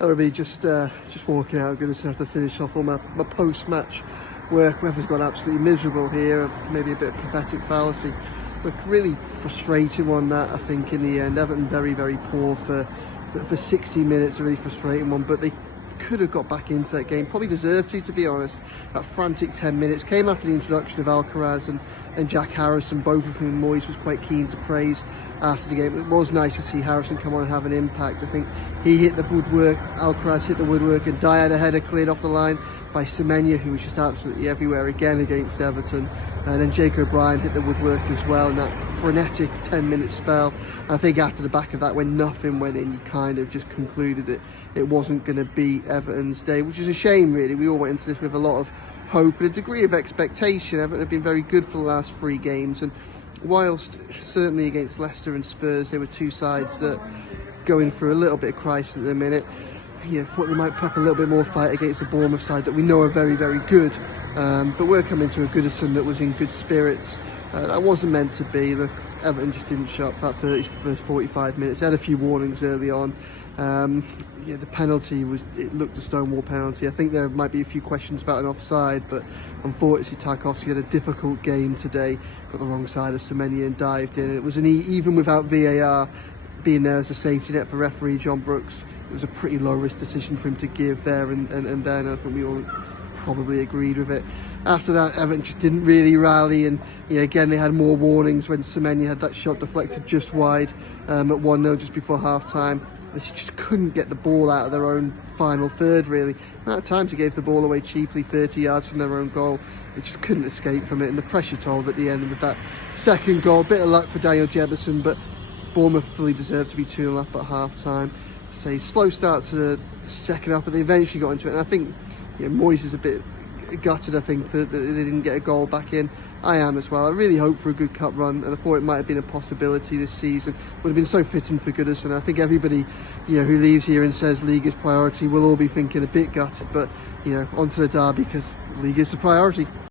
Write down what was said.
Hello, everybody. Just walking out. I'm going to have to finish off all my post-match work. Weather's gone absolutely miserable here. Maybe a bit of prophetic fallacy. But really frustrating one, that, I think, in the end. Everton very, very poor for 60 minutes. A really frustrating one. But they could have got back into that game. Probably deserved to be honest. That frantic 10 minutes came after the introduction of Alcaraz and Jack Harrison, both of whom Moyes was quite keen to praise after the game. It was nice to see Harrison come on and have an impact. I think he hit the woodwork, Alcaraz hit the woodwork, and Dyer had a header cleared off the line by Semenya, who was just absolutely everywhere again against Everton. And then Jake O'Brien hit the woodwork as well in that frenetic 10-minute spell. I think after the back of that, when nothing went in, you kind of just concluded that it wasn't going to be Everton's day, which is a shame, really. We all went into this with a lot of hope and a degree of expectation. Everton have been very good for the last 3 games, and whilst certainly against Leicester and Spurs, they were two sides that going through a little bit of crisis at the minute. Thought they might put up a little bit more fight against the Bournemouth side that we know are very, very good. But we're coming to a Goodison that was in good spirits. That wasn't meant to be. Look, Everton just didn't show up that first 45 minutes. They had a few warnings early on. The penalty it looked a stonewall penalty. I think there might be a few questions about an offside, but unfortunately Tarkowski had a difficult game today. Got the wrong side of Semenya and dived in. It was even without VAR being there as a safety net for referee John Brooks. It was a pretty low risk decision for him to give there and then. I think we all probably agreed with it. After that, Everton just didn't really rally, and again they had more warnings when Semenya had that shot deflected just wide at 1-0 just before half time. They just couldn't get the ball out of their own final third, really. At times they gave the ball away cheaply, 30 yards from their own goal. They just couldn't escape from it, and the pressure told at the end with that second goal. Bit of luck for Daniel Jefferson, but Bournemouth fully deserved to be 2-0 up at half time. So slow start to the second half, but they eventually got into it, and I think Moyes is a bit gutted, I think, that they didn't get a goal back in. I am as well. I really hope for a good cup run, and I thought it might have been a possibility this season. Would have been so fitting for Goodison. I think everybody who leaves here and says league is priority will all be thinking a bit gutted, but onto the derby, because league is the priority.